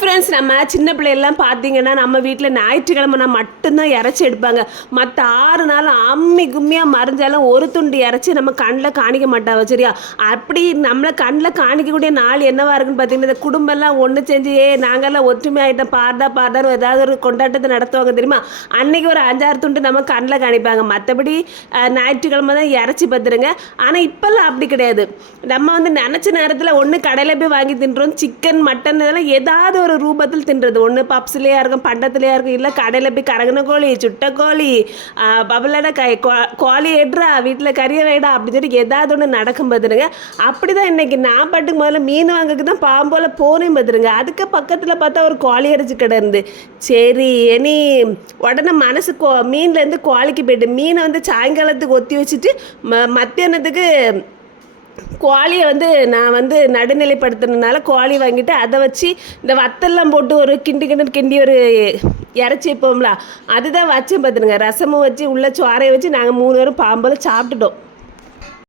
Friends, நம்ம சின்ன பிள்ளையெல்லாம் பார்த்தீங்கன்னா நம்ம வீட்டில் ஞாயிற்றுக்கிழமைனா மட்டும்தான் இறச்சி எடுப்பாங்க. மற்ற 6 நாள் அம்மி கும்மியாக மறைஞ்சாலும் ஒரு துண்டு இறச்சி நம்ம கண்ணில் காணிக்க மாட்டாங்க. சரியா? அப்படி நம்மளை கண்ணில் காணிக்கக்கூடிய நாள் என்னவா இருக்குன்னு பார்த்தீங்கன்னா, இந்த குடும்பம்லாம் ஒன்று செஞ்சு நாங்கள்லாம் ஒற்றுமை ஆகிட்டோம் பாருன்னு ஏதாவது ஒரு கொண்டாட்டத்தை நடத்துவாங்க தெரியுமா? அன்னைக்கு ஒரு 5-6 துண்டு நம்ம கண்ணில் காணிப்பாங்க. மற்றபடி ஞாயிற்றுக்கிழமை தான் இறச்சி பார்த்துருங்க. ஆனால் இப்போல்லாம் அப்படி கிடையாது. நம்ம வந்து நினச்ச நேரத்தில் ஒன்று கடையில் போய் வாங்கி தின்றோம். சிக்கன் மட்டன் இதெல்லாம் ஏதாவது ஒரு ரூபத்தில் தின்றது. ஒன்று பப்ஸ்லேயா இருக்கும், பண்டத்துலேயா இருக்கும், இல்லை கடையில் போய் கரகின கோழி, சுட்ட கோழி, பபலடா கோழி ஏற்றா வீட்டில் கறியை வைடா அப்படின்னு சொல்லி ஏதாவது ஒன்று நடக்கும் பார்த்துருங்க. அப்படி தான் இன்றைக்கி நான் பாட்டுக்கு முதல்ல மீன் வாங்கக்கு தான் பாம்போல் போனேன் பார்த்துருங்க. அதுக்கு பக்கத்தில் பார்த்தா ஒரு கோழி இறைச்சி கடை இருந்து, சரி இனி உடனே மனசு மீன்லேருந்து கோழிக்கு போய்ட்டு மீனை வந்து சாயங்காலத்துக்கு ஒத்தி வச்சுட்டு மத்தியானத்துக்கு கோழியை வந்து நான் வந்து நடுநிலைப்படுத்தினால கோழி வாங்கிட்டு அதை வச்சு இந்த வத்தெல்லாம் போட்டு ஒரு கிண்டி ஒரு இறச்சி வைப்போம்ல, அதுதான் வச்சேன் பார்த்துருங்க. ரசமும் வச்சு உள்ள சோறையை வச்சு நாங்கள் 3 பேரும் பாம்போல் சாப்பிட்டுட்டோம்.